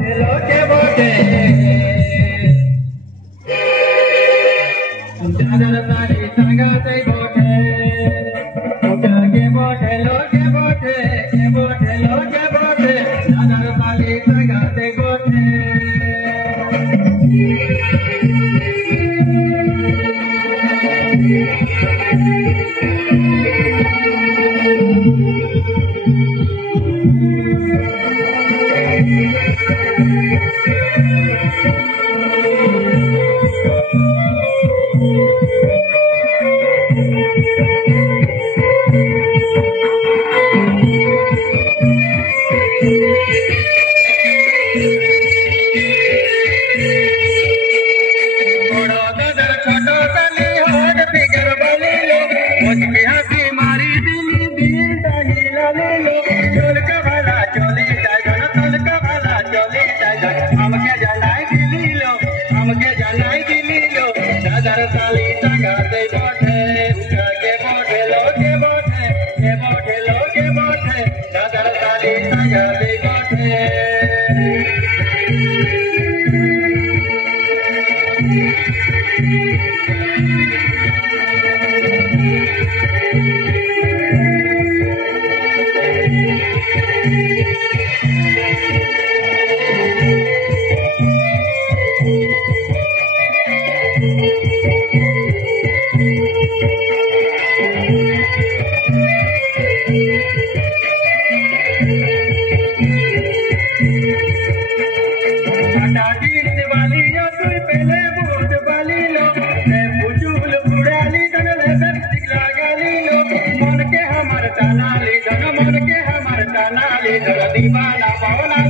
लोके बोटे दादर ताली संगाते बोटे उठके बोटे लोके बोटे के बोटे लोके बोटे दादर ताली संगाते बोटे दादर ताली संगाते बोटे उठके बोटे लोके बोटे के बोटे लोके बोटे दादर ताली संगाते बोटे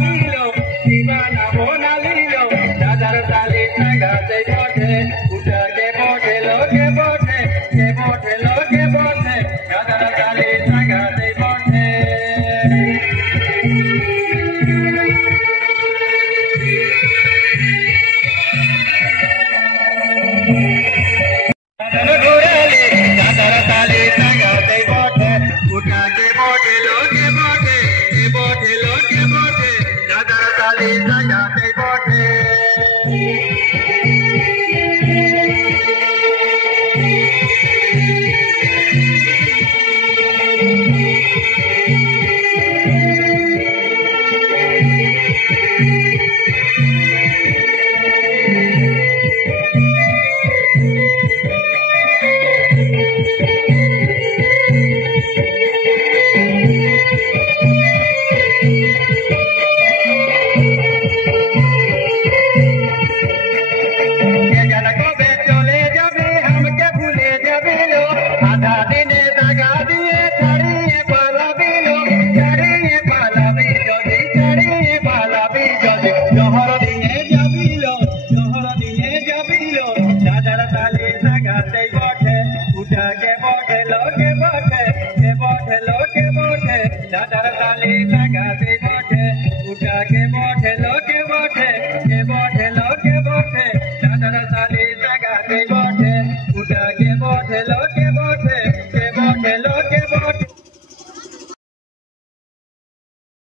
दीवाना बोना लीलो दादर ताली संगाते बोटे उठके बोटे लोके बोटे के बोटे लोके बोटे दादर ताली संगाते बोटे दादर ताली संगाते बोटे उठके बोटे लोके बोटे बोटे लोके बोटे दादर ताली संगाते बोटे दादर ताली संगाते बोटे उठके